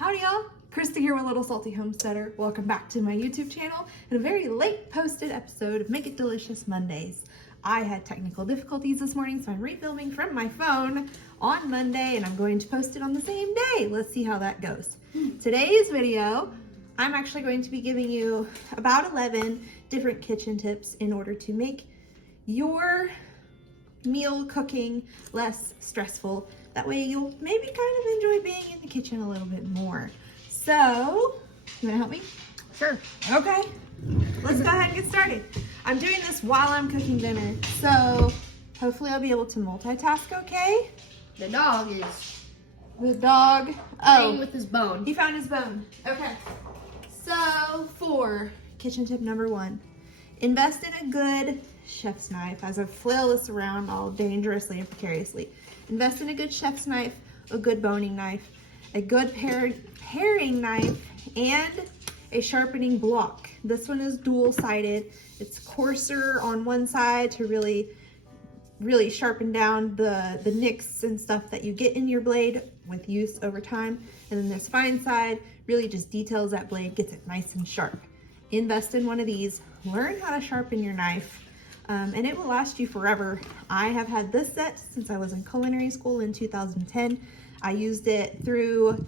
Howdy y'all, Krista here with Little Salty Homesteader. Welcome back to my YouTube channel and a very late posted episode of Make It Delicious Mondays. I had technical difficulties this morning, so I'm refilming from my phone on Monday and I'm going to post it on the same day. Let's see how that goes. Today's video, I'm actually going to be giving you about 11 different kitchen tips in order to make your meal cooking less stressful. That way you'll maybe kind of enjoy being in the kitchen a little bit more. So, you wanna help me? Sure. Okay, let's go ahead and get started. I'm doing this while I'm cooking dinner, so hopefully I'll be able to multitask okay. The dog is playing with his bone. He found his bone. Okay, so for kitchen tip number 1, invest in a good chef's knife. As I flail this around all dangerously and precariously, invest in a good chef's knife, a good boning knife, a good paring knife, and a sharpening block. This one is dual-sided. It's coarser on one side to really sharpen down the nicks and stuff that you get in your blade with use over time. And then this fine side really just details that blade, gets it nice and sharp. Invest in one of these, learn how to sharpen your knife, and it will last you forever. I have had this set since I was in culinary school in 2010. I used it through,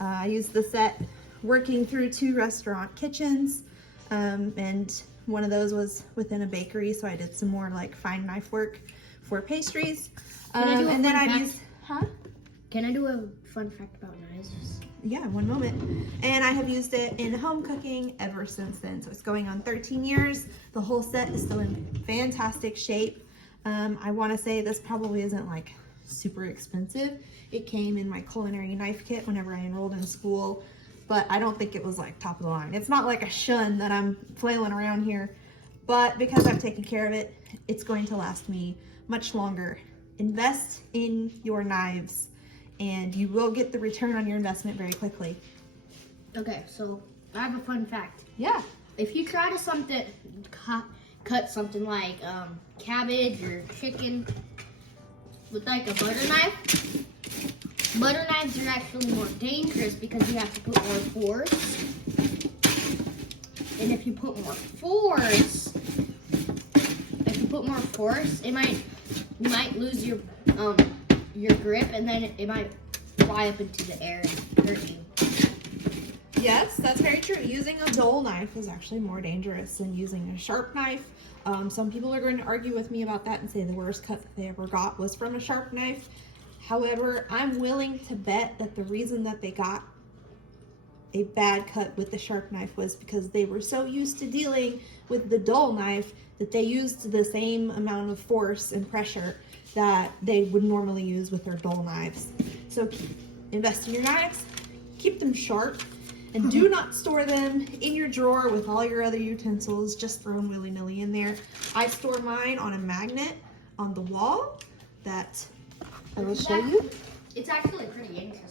I used the set working through 2 restaurant kitchens, and one of those was within a bakery, so I did some more like fine knife work for pastries. And then I used, Can I do a fun fact about knives? Yeah, one moment. And I have used it in home cooking ever since then. So it's going on 13 years. The whole set is still in fantastic shape. I want to say this probably isn't like super expensive. It came in my culinary knife kit whenever I enrolled in school, but I don't think it was like top of the line. It's not like a shun that I'm flailing around here, but because I've taken care of it, it's going to last me much longer. Invest in your knives, and you will get the return on your investment very quickly. Okay, so I have a fun fact. Yeah. If you try to cut something like cabbage or chicken with like a butter knife, butter knives are actually more dangerous because you have to put more force. And if you put more force, you might lose your grip, and then it might fly up into the air and hurt you. Yes, that's very true. Using a dull knife is actually more dangerous than using a sharp knife. Some people are going to argue with me about that and say the worst cut that they ever got was from a sharp knife. However, I'm willing to bet that the reason that they got a bad cut with the sharp knife was because they were so used to dealing with the dull knife that they used the same amount of force and pressure that they would normally use with their dull knives. So invest in your knives, keep them sharp, and do not store them in your drawer with all your other utensils just thrown willy-nilly in there. I store mine on a magnet on the wall that I will show you. It's actually pretty interesting.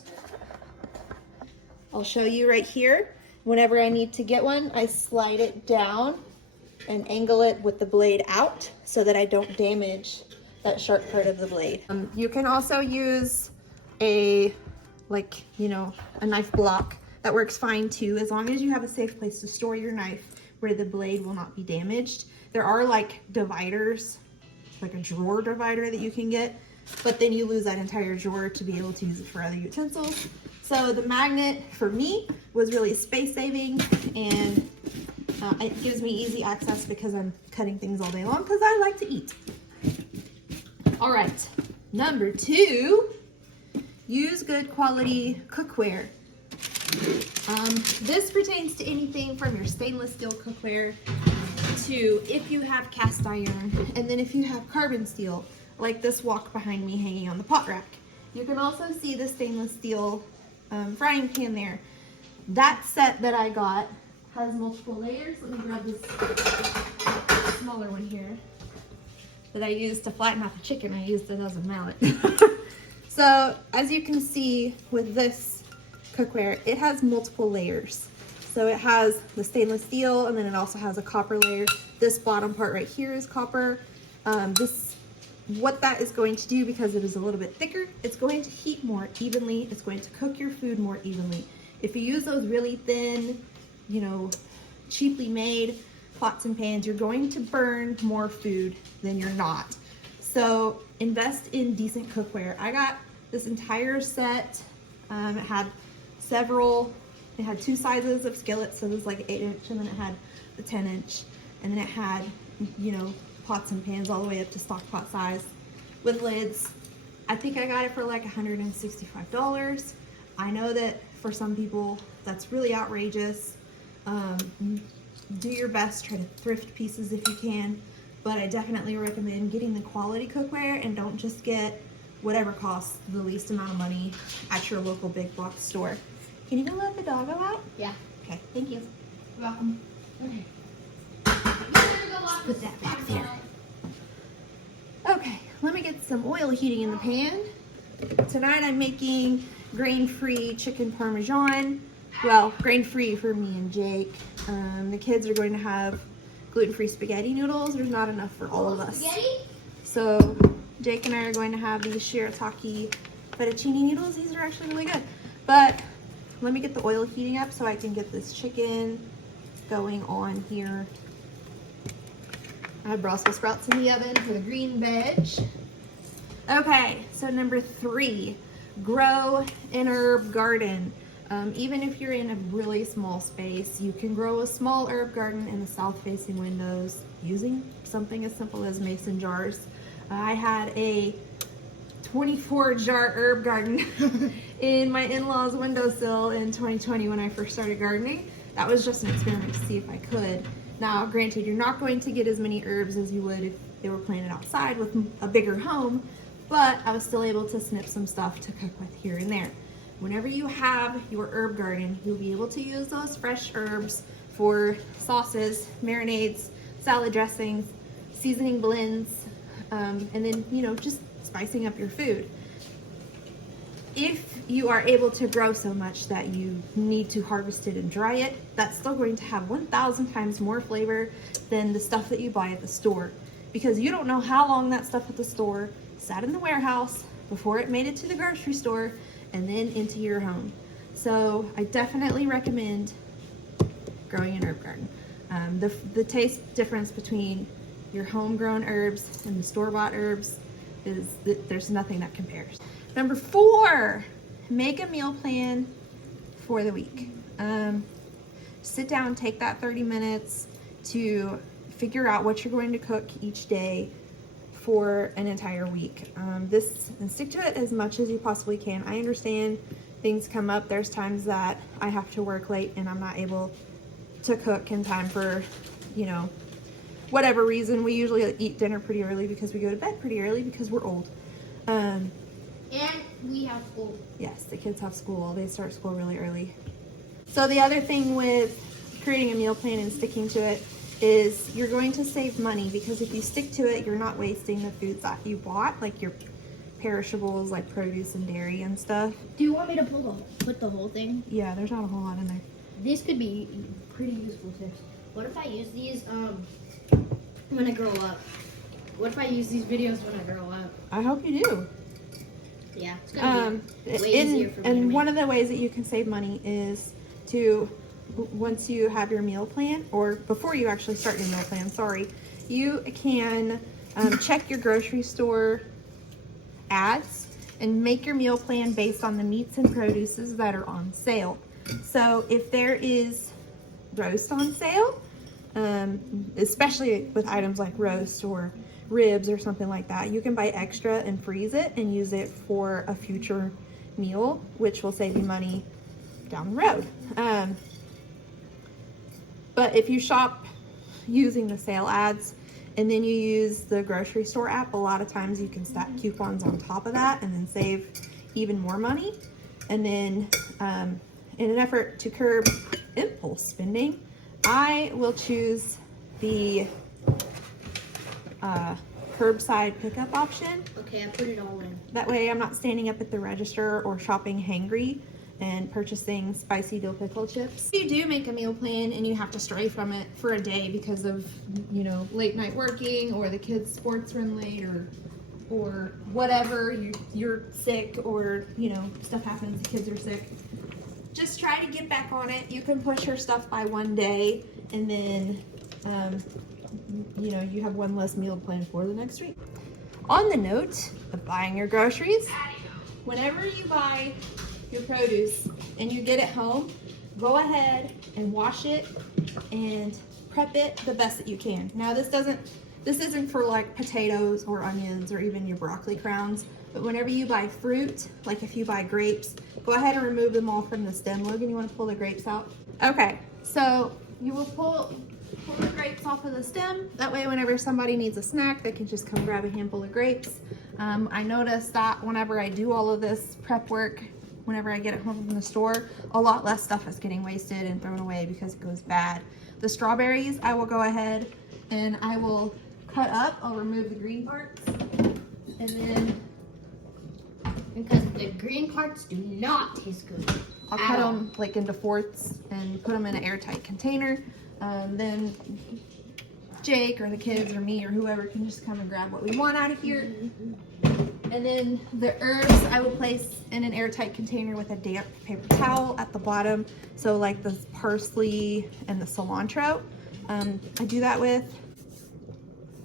I'll show you right here. Whenever I need to get one, I slide it down and angle it with the blade out so that I don't damage that sharp part of the blade. You can also use a knife block. That works fine too, as long as you have a safe place to store your knife where the blade will not be damaged. There are like dividers, like a drawer divider that you can get, but then you lose that entire drawer to be able to use it for other utensils. So the magnet for me was really space saving, and it gives me easy access because I'm cutting things all day long because I like to eat. All right, number 2, use good quality cookware. This pertains to anything from your stainless steel cookware to if you have cast iron, and then if you have carbon steel, like this wok behind me hanging on the pot rack. You can also see the stainless steel frying pan there. That set that I got has multiple layers. Let me grab this smaller one here that I used to flatten out the chicken. I used it as a mallet. So as you can see with this cookware, it has multiple layers. So it has the stainless steel, and then it also has a copper layer. This bottom part right here is copper. What that is going to do, because it is a little bit thicker, it's going to heat more evenly. It's going to cook your food more evenly. If you use those really thin, you know, cheaply made pots and pans, you're going to burn more food than you're not. So invest in decent cookware. I got this entire set. It had two sizes of skillets, so it was like 8-inch, and then it had the 10-inch, and then it had, you know, pots and pans all the way up to stock pot size with lids. I think I got it for like $165. I know that for some people that's really outrageous. Do your best, try to thrift pieces if you can, but I definitely recommend getting the quality cookware and don't just get whatever costs the least amount of money at your local big box store. Can you go let the dog go out? Yeah. Okay, thank you. You're welcome. Okay. Put that back there. Okay, let me get some oil heating in the pan. Tonight I'm making grain-free chicken parmesan. Well, grain-free for me and Jake. The kids are going to have gluten-free spaghetti noodles. There's not enough for all of us. Spaghetti? So Jake and I are going to have these shirataki fettuccine noodles. These are actually really good. But let me get the oil heating up so I can get this chicken going on here. I have Brussels sprouts in the oven for the green veg. Okay, so number 3, grow an herb garden. Even if you're in a really small space, you can grow a small herb garden in the south-facing windows using something as simple as mason jars. I had a 24-jar herb garden in my in-laws' windowsill in 2020 when I first started gardening. That was just an experiment to see if I could. Now, granted, you're not going to get as many herbs as you would if they were planted outside with a bigger home, but I was still able to snip some stuff to cook with here and there. Whenever you have your herb garden, you'll be able to use those fresh herbs for sauces, marinades, salad dressings, seasoning blends, and then, you know, just spicing up your food. If you are able to grow so much that you need to harvest it and dry it, that's still going to have 1,000 times more flavor than the stuff that you buy at the store, because you don't know how long that stuff at the store sat in the warehouse before it made it to the grocery store and then into your home. So I definitely recommend growing an herb garden. The taste difference between your homegrown herbs and the store-bought herbs is that there's nothing that compares. Number 4, make a meal plan for the week. Sit down, take that 30 minutes to figure out what you're going to cook each day for an entire week. And stick to it as much as you possibly can. I understand things come up. There's times that I have to work late and I'm not able to cook in time for, you know, whatever reason. We usually eat dinner pretty early because we go to bed pretty early because we're old. And we have school. Yes, the kids have school. They start school really early. So the other thing with creating a meal plan and sticking to it is you're going to save money, because if you stick to it, you're not wasting the foods that you bought, like your perishables like produce and dairy and stuff. Do you want me to put the whole thing? Yeah, there's not a whole lot in there. These could be pretty useful tips. What if I use these when I grow up? What if I use these videos when I grow up? I hope you do. Yeah, it's gonna be way easier for me. And one of the ways that you can save money is to, once you have your meal plan, or before you actually start your meal plan, you can check your grocery store ads and make your meal plan based on the meats and produces that are on sale. So if there is roast on sale, especially with items like roast or ribs or something like that, you can buy extra and freeze it and use it for a future meal, which will save you money down the road. But if you shop using the sale ads and then you use the grocery store app, a lot of times you can stack coupons on top of that and then save even more money. And then in an effort to curb impulse spending, I will choose the curbside pickup option. Okay, I put it all in. That way I'm not standing up at the register or shopping hangry and purchasing spicy dill pickle chips. If you do make a meal plan and you have to stray from it for a day because of, you know, late night working, or the kids' sports run late, or whatever, you're sick, or, you know, stuff happens, the kids are sick, just try to get back on it. You can push her stuff by one day, and then, you know, you have one less meal planned for the next week. On the note of buying your groceries, whenever you buy your produce and you get it home, go ahead and wash it and prep it the best that you can. Now this isn't for like potatoes or onions or even your broccoli crowns, but whenever you buy fruit, like if you buy grapes, go ahead and remove them all from the stem. Logan, you want to pull the grapes out? Okay, so you will pull the grapes off of the stem. That way whenever somebody needs a snack, they can just come grab a handful of grapes. I noticed that whenever I do all of this prep work, whenever I get it home from the store, a lot less stuff is getting wasted and thrown away because it goes bad. The strawberries, I will go ahead and I will cut up. I'll remove the green parts, and then because the green parts do not taste good. I'll cut them like into fourths and put them in an airtight container. Then Jake or the kids or me or whoever can just come and grab what we want out of here. And then the herbs I will place in an airtight container with a damp paper towel at the bottom. So like the parsley and the cilantro. I do that with,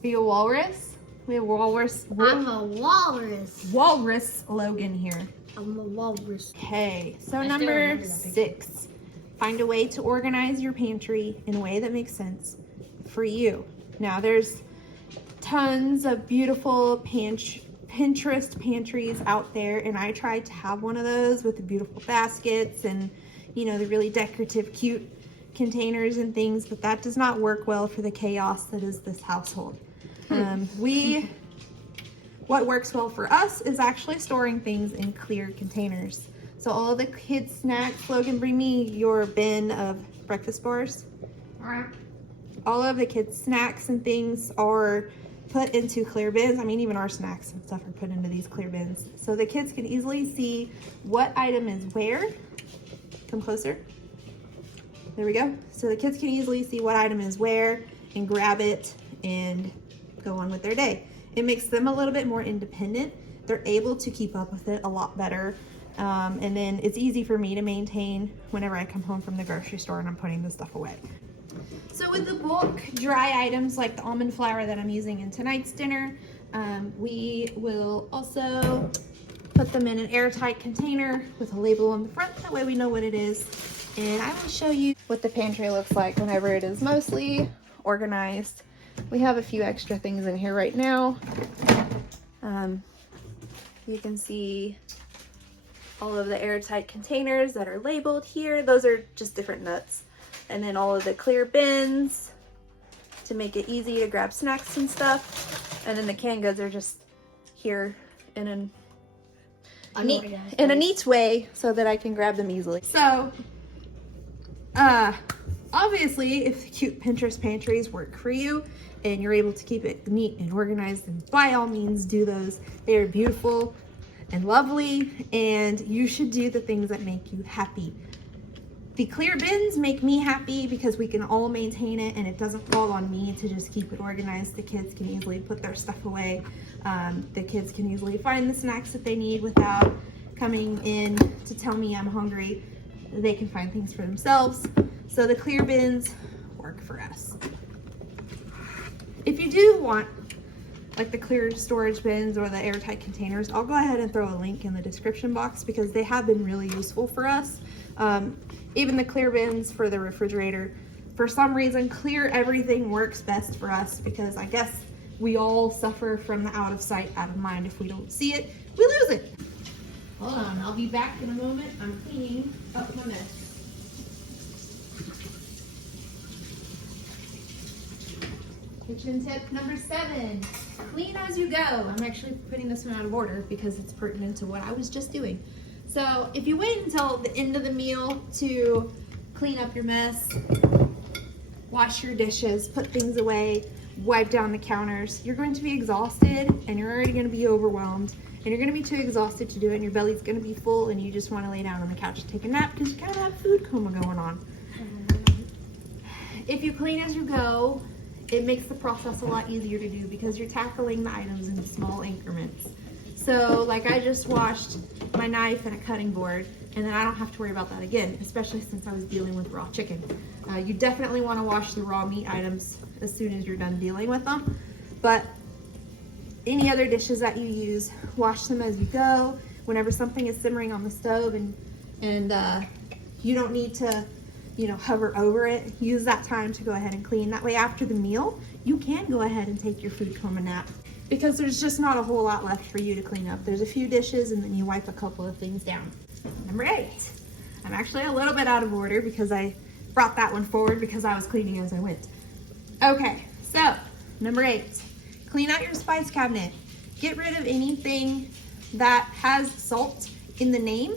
be a walrus. We have walrus. I'm a walrus. Walrus Logan here. I'm a walrus. Okay, so number 6. Find a way to organize your pantry in a way that makes sense for you. Now there's tons of beautiful Pinterest pantries out there, and I tried to have one of those with the beautiful baskets and, you know, the really decorative, cute containers and things, but that does not work well for the chaos that is this household. What works well for us is actually storing things in clear containers. So all of the kids' snacks, Logan, bring me your bin of breakfast bars. All right. All of the kids' snacks and things are put into clear bins. I mean, even our snacks and stuff are put into these clear bins. So the kids can easily see what item is where. Come closer. There we go. So the kids can easily see what item is where and grab it and go on with their day. It makes them a little bit more independent. They're able to keep up with it a lot better. And then it's easy for me to maintain whenever I come home from the grocery store and I'm putting this stuff away. So with the bulk dry items like the almond flour that I'm using in tonight's dinner, we will also put them in an airtight container with a label on the front. That way we know what it is. And I will show you what the pantry looks like whenever it is mostly organized. We have a few extra things in here right now. You can see all of the airtight containers that are labeled here. Those are just different nuts. And then all of the clear bins to make it easy to grab snacks and stuff. And then the canned goods are just here in a neat way so that I can grab them easily. So, obviously, if the cute Pinterest pantries work for you and you're able to keep it neat and organized, then by all means do those. They are beautiful and lovely, and you should do the things that make you happy. The clear bins make me happy because we can all maintain it and it doesn't fall on me to just keep it organized. The kids can easily put their stuff away. The kids can easily find the snacks that they need without coming in to tell me I'm hungry. They can find things for themselves. So the clear bins work for us. If you do want like the clear storage bins or the airtight containers, I'll go ahead and throw a link in the description box because they have been really useful for us. Even the clear bins for the refrigerator, for some reason, clear everything works best for us because I guess we all suffer from the out of sight, out of mind. If we don't see it, we lose it. Hold on, I'll be back in a moment. I'm cleaning up my mess. Kitchen tip number 7, clean as you go. I'm actually putting this one out of order because it's pertinent to what I was just doing. So if you wait until the end of the meal to clean up your mess, wash your dishes, put things away, wipe down the counters, you're going to be exhausted and you're already going to be overwhelmed and you're going to be too exhausted to do it and your belly's going to be full and you just want to lay down on the couch and take a nap because you kind of have food coma going on. If you clean as you go, it makes the process a lot easier to do because you're tackling the items in small increments. So like I just washed my knife and a cutting board, and then I don't have to worry about that again, especially since I was dealing with raw chicken. You definitely want to wash the raw meat items as soon as you're done dealing with them. But any other dishes that you use, wash them as you go. Whenever something is simmering on the stove and you don't need to, hover over it, use that time to go ahead and clean. That way after the meal, you can go ahead and take your food home and nap, because there's just not a whole lot left for you to clean up. There's a few dishes and then you wipe a couple of things down. Number 8. I'm actually a little bit out of order because I brought that one forward because I was cleaning as I went. Okay, so number 8, clean out your spice cabinet. Get rid of anything that has salt in the name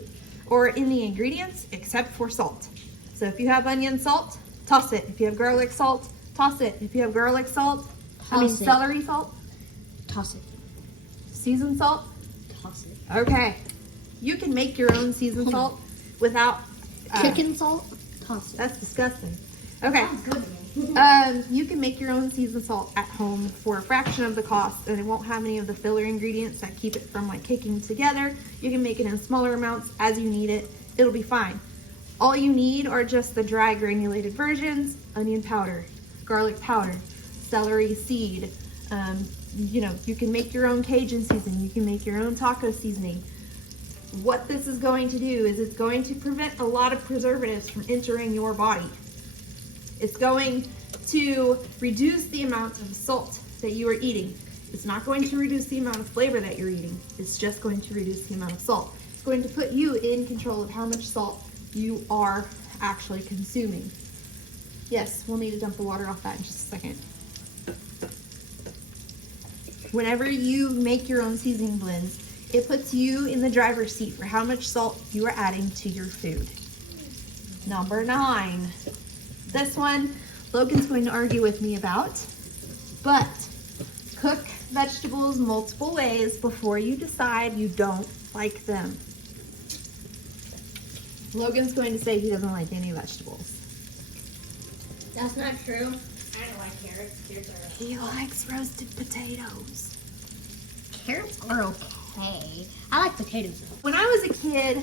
or in the ingredients except for salt. So if you have onion salt, toss it. If you have garlic salt, toss it. If you have garlic salt, celery salt, toss it. Seasoned salt, Toss it. okay. You can make your own seasoned salt without Chicken salt, toss it. That's disgusting. Okay. Sounds good to me. You can make your own seasoned salt at home for a fraction of the cost, and it won't have any of the filler ingredients that keep it from like kicking together. You can make it in smaller amounts as you need it. It'll be fine. All you need are just the dry granulated versions: onion powder, garlic powder, celery seed. You can make your own Cajun seasoning. You can make your own taco seasoning. What this is going to do is it's going to prevent a lot of preservatives from entering your body. It's going to reduce the amount of salt that you are eating. It's not going to reduce the amount of flavor that you're eating. It's just going to reduce the amount of salt. It's going to put you in control of how much salt you are actually consuming. Yes, we'll need to dump the water off that in just a second. Whenever you make your own seasoning blends, it puts you in the driver's seat for how much salt you are adding to your food. Number 9. This one, Logan's going to argue with me about, but cook vegetables multiple ways before you decide you don't like them. Logan's going to say he doesn't like any vegetables. That's not true. I don't like carrots. Carrots are okay. He likes roasted potatoes. Carrots are okay. I like potatoes though. When I was a kid,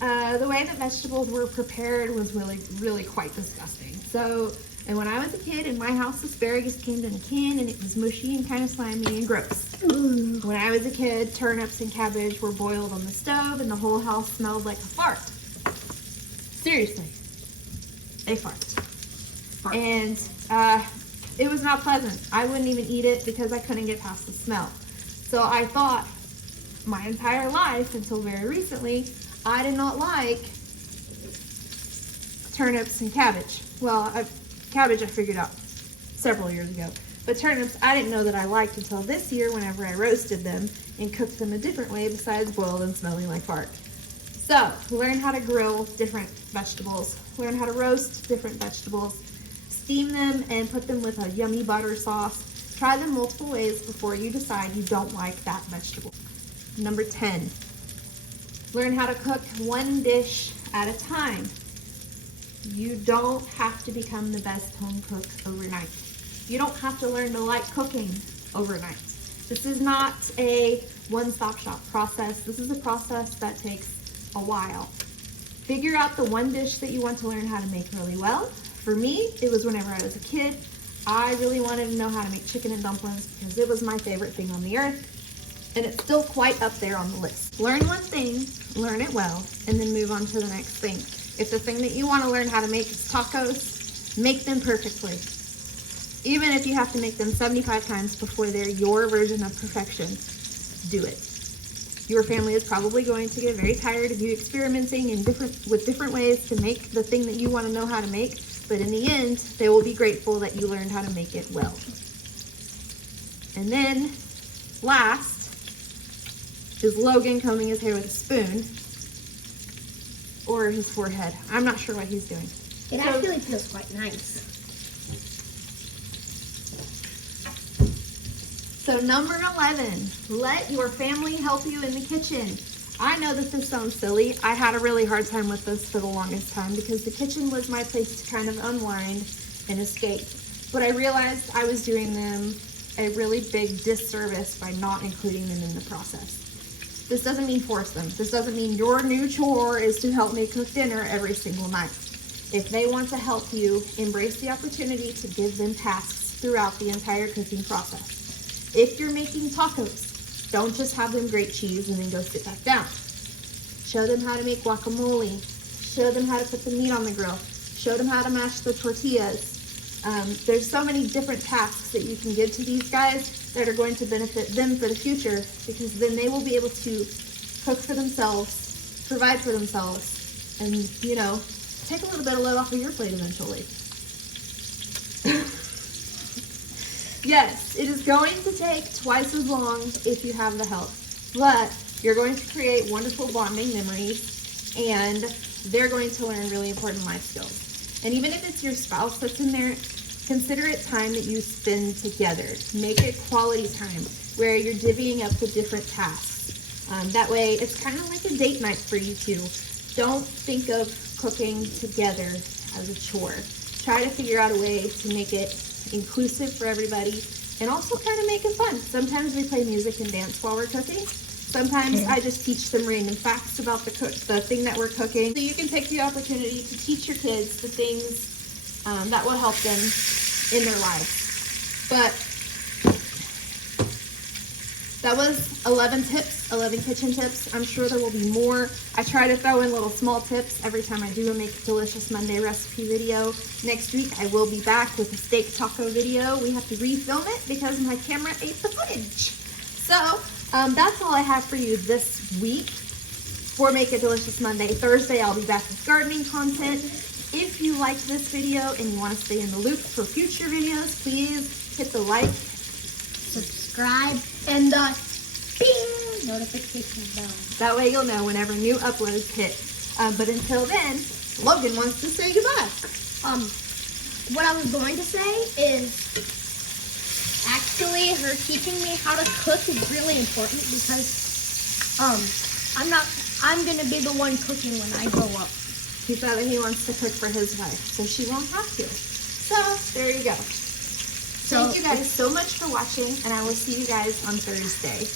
the way that vegetables were prepared was really quite disgusting. And when I was a kid, in my house, asparagus came in a can and it was mushy and kind of slimy and gross. Ooh. When I was a kid, turnips and cabbage were boiled on the stove and the whole house smelled like a fart. Seriously, a fart. And it was not pleasant. I wouldn't even eat it because I couldn't get past the smell. So I thought my entire life until very recently, I did not like turnips and cabbage. Well, cabbage I figured out several years ago. But turnips, I didn't know that I liked until this year whenever I roasted them and cooked them a different way besides boiled and smelling like fart. So, learn how to grill different vegetables. Learn how to roast different vegetables. Steam them and put them with a yummy butter sauce. Try them multiple ways before you decide you don't like that vegetable. Number 10, learn how to cook one dish at a time. You don't have to become the best home cook overnight. You don't have to learn to like cooking overnight. This is not a one-stop shop process. This is a process that takes a while. Figure out the one dish that you want to learn how to make really well. For me, it was whenever I was a kid. I really wanted to know how to make chicken and dumplings because it was my favorite thing on the earth, and it's still quite up there on the list. Learn one thing, learn it well, and then move on to the next thing. If the thing that you want to learn how to make is tacos, make them perfectly. Even if you have to make them 75 times before they're your version of perfection, do it. Your family is probably going to get very tired of you experimenting with different ways to make the thing that you want to know how to make, but in the end, they will be grateful that you learned how to make it well. And then, last, is Logan combing his hair with a spoon, or his forehead. I'm not sure what he's doing. It actually feels quite nice. So number 11, let your family help you in the kitchen. I know this sounds silly. I had a really hard time with this for the longest time because the kitchen was my place to kind of unwind and escape. But I realized I was doing them a really big disservice by not including them in the process. This doesn't mean force them. This doesn't mean your new chore is to help me cook dinner every single night. If they want to help you, embrace the opportunity to give them tasks throughout the entire cooking process. If you're making tacos, don't just have them grate cheese and then go sit back down. Show them how to make guacamole. Show them how to put the meat on the grill. Show them how to mash the tortillas. There's so many different tasks that you can give to these guys that are going to benefit them for the future, because then they will be able to cook for themselves, provide for themselves, and, you know, take a little bit of load off of your plate eventually. Yes, it is going to take twice as long if you have the help, but you're going to create wonderful bonding memories, and they're going to learn really important life skills. And even if it's your spouse that's in there, consider it time that you spend together. Make it quality time where you're divvying up the different tasks. That way, it's kind of like a date night for you two. Don't think of cooking together as a chore. Try to figure out a way to make it inclusive for everybody and also kind of make it fun. Sometimes we play music and dance while we're cooking. Sometimes I just teach them random facts about the thing that we're cooking. So you can take the opportunity to teach your kids the things that will help them in their lives. But that was 11 tips, 11 kitchen tips. I'm sure there will be more. I try to throw in little small tips every time I do a Make Delicious Monday recipe video. Next week I will be back with a steak taco video. We have to refilm it because my camera ate the footage. So that's all I have for you this week for Make It Delicious Monday. Thursday, I'll be back with gardening content. If you liked this video and you want to stay in the loop for future videos, please hit the like, subscribe, and the bing notification bell. That way you'll know whenever new uploads hit. But until then, Logan wants to say goodbye. What I was going to say is, actually, her teaching me how to cook is really important because I'm gonna be the one cooking when I grow up. He said that he wants to cook for his wife, so she won't have to. So there you go. Thank you guys so much for watching, and I will see you guys on Thursday.